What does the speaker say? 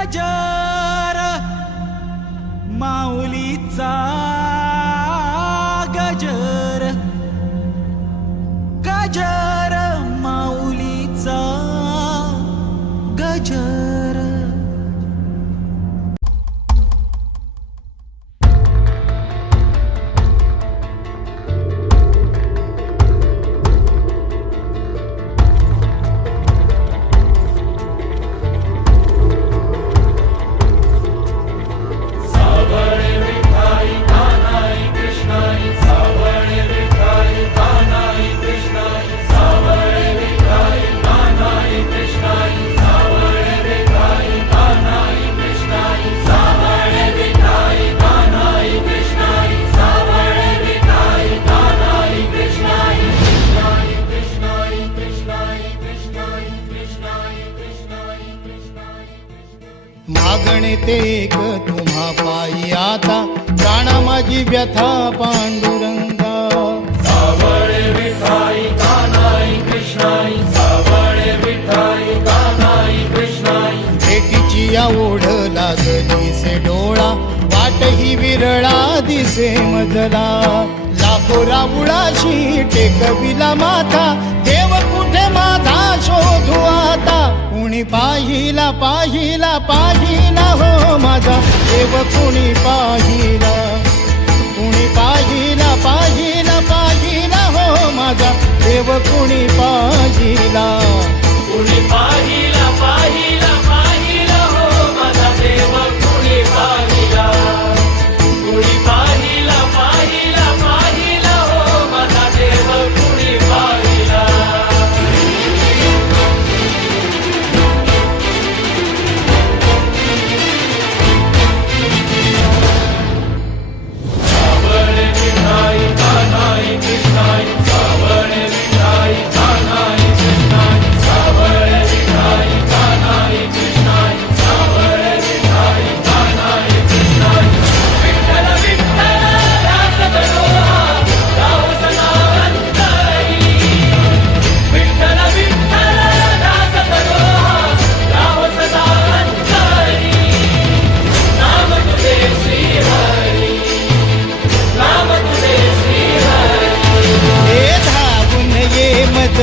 गजर माऊलीचा गजर गजर माऊलीचा गजर. मागणे ते एक तुम्हा पायी आता, प्राणा माझी व्यथा पांडुरंगा. सावळे विठाई कानाई कृष्णाई, सावळे विठाई कानाई कृष्णाई. भेटीची या ओढ लागली से डोळा, वाट ही विरळा दिसे मजला. लाखो राऊळाशी टेकविला माथा, देव कुठे माझा शोधू आता. कुणी पाहिला पाहिला पाहिला हो माझा देव, कुणी पाहिला. कुणी पाहिला पाहिला पाहिला हो माझा देव, कुणी पाहिला. कुणी पाहिला पाहिला पाहिला हो माझा देव, कुणी पाहिला. कुणी पाहिला पाहिला पाहिला हो माझा देव, कुणी पाहिला. सावळे विठाई कानाई कृष्णाई, सावळे विठाई कानाई कृष्णाई, सावळे विठाई कानाई कृष्णाई, सावळे विठाई कानाई कृष्णाई. विठ्ठल विठ्ठल दास तनोहा राव सनातनी. विठ्ठल विठ्ठल दास तनोहा राव सनातनी. नाम तुझे श्री हरी, नाम तुझे श्री हरी. हे धावून ये मज